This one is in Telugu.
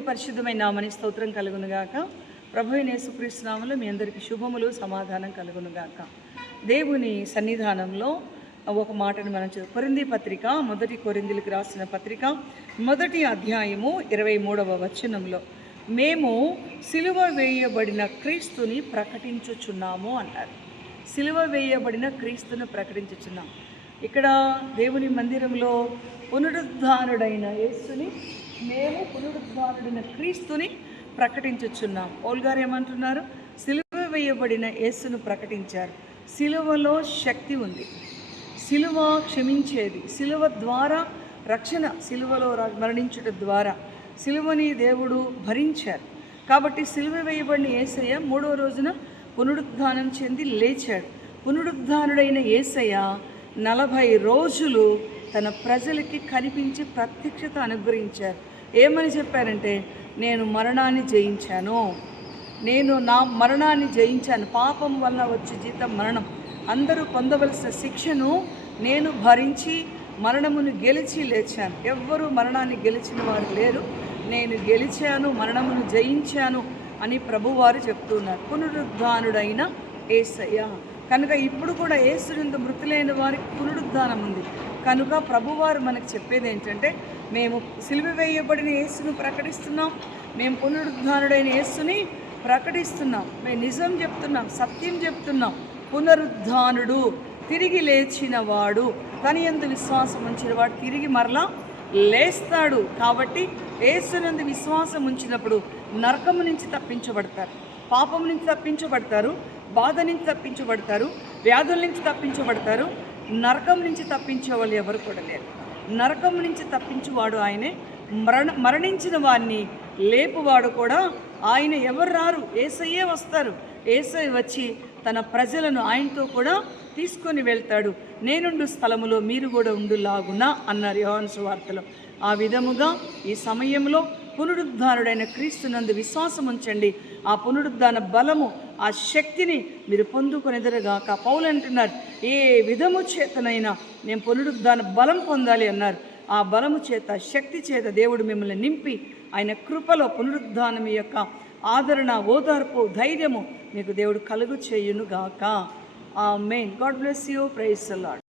దేవుని పరిశుద్ధమైన నామని స్తోత్రం కలుగునుగాక. ప్రభు అయిన యేసుక్రీస్తు నామములో మీ అందరికీ శుభములు, సమాధానం కలుగునుగాక. దేవుని సన్నిధానంలో ఒక మాటను మనం కొరింథీ పత్రిక, మొదటి కొరింథీలకు రాసిన పత్రిక, మొదటి అధ్యాయము 23వ వచనంలో మేము సిలువ వేయబడిన క్రీస్తుని ప్రకటించుచున్నాము అన్నారు. సిలువ వేయబడిన క్రీస్తును ప్రకటించుచున్నాం. ఇక్కడ దేవుని మందిరంలో పునరుద్ధానుడైన యేసుని, మేము పునరుద్ధానుడైన క్రీస్తుని ప్రకటించుచున్నాం. పౌలు గారు ఏమంటున్నారు? సిలువ వేయబడిన యేసును ప్రకటించారు. సిలువలో శక్తి ఉంది, సిలువ క్షమించేది, సిలువ ద్వారా రక్షణ, సిలువలో మరణించుట ద్వారా సిలువని దేవుడు భరించారు. కాబట్టి సిలువ వేయబడిన యేసయ్య 3వ రోజున పునరుద్ధానం చెంది లేచాడు. పునరుద్ధానుడైన యేసయ్య 40 రోజులు తన ప్రజలకి కనిపించి ప్రత్యక్షత అనుగ్రహించారు. ఏమని చెప్పారంటే, నేను మరణాన్ని జయించాను, నేను నా మరణాన్ని జయించాను. పాపం వల్ల వచ్చే జీతం మరణం, అందరూ పొందవలసిన శిక్షను నేను భరించి మరణమును గెలిచి లేచాను. ఎవ్వరూ మరణాన్ని గెలిచిన వారు లేరు, నేను గెలిచాను, మరణమును జయించాను అని ప్రభువారు చెప్తున్నారు. పునరుద్ధానుడైన యేసయ్య కనుక ఇప్పుడు కూడా యేసునందు మృతులైన వారికి పునరుద్ధానం ఉంది. కనుక ప్రభువారు మనకు చెప్పేది ఏంటంటే, మేము సిలువ వేయబడిన యేసును ప్రకటిస్తున్నాం, మేము పునరుద్ధానుడైన యేసుని ప్రకటిస్తున్నాం, మేము నిజం చెప్తున్నాం, సత్యం చెప్తున్నాం. పునరుద్ధానుడు, తిరిగి లేచినవాడు, తన యందు విశ్వాసం ఉంచినవాడు తిరిగి మరలా లేస్తాడు. కాబట్టి యేసునందు విశ్వాసం ఉంచినప్పుడు నరకము నుంచి తప్పించబడతారు, పాపం నుంచి తప్పించబడతారు, బాధ నుంచి తప్పించబడతారు, వ్యాధుల నుంచి తప్పించబడతారు. నరకం నుంచి తప్పించే వాళ్ళు ఎవరు కూడా లేరు. నరకం నుంచి తప్పించువాడు ఆయనే, మరణించిన వారిని లేపువాడు కూడా ఆయన. ఎవరు రారు, యేసయ్యే వస్తారు. యేసయ్య వచ్చి తన ప్రజలను ఆయనతో కూడా తీసుకొని వెళ్తాడు. నేనుండు స్థలములో మీరు కూడా ఉండులాగున అన్నారు యోహాను సువార్తలో. ఆ విధముగా ఈ సమయంలో పునరుద్ధానుడైన క్రీస్తునందు విశ్వాసం ఉంచండి. ఆ పునరుద్ధాన బలము, ఆ శక్తిని మీరు పొందుకొనెదరుగాక. పౌలు అంటున్నారు, ఏ విధము చేతనైనా నేను పునరుద్ధాన బలం పొందాలి అన్నారు. ఆ బలము చేత, శక్తి చేత దేవుడు మిమ్మల్ని నింపి ఆయన కృపలో పునరుద్ధానం యొక్క ఆదరణ, ఓదార్పు, ధైర్యము మీకు దేవుడు కలుగు చేయునుగాక. Amen. God bless you. Praise the lord.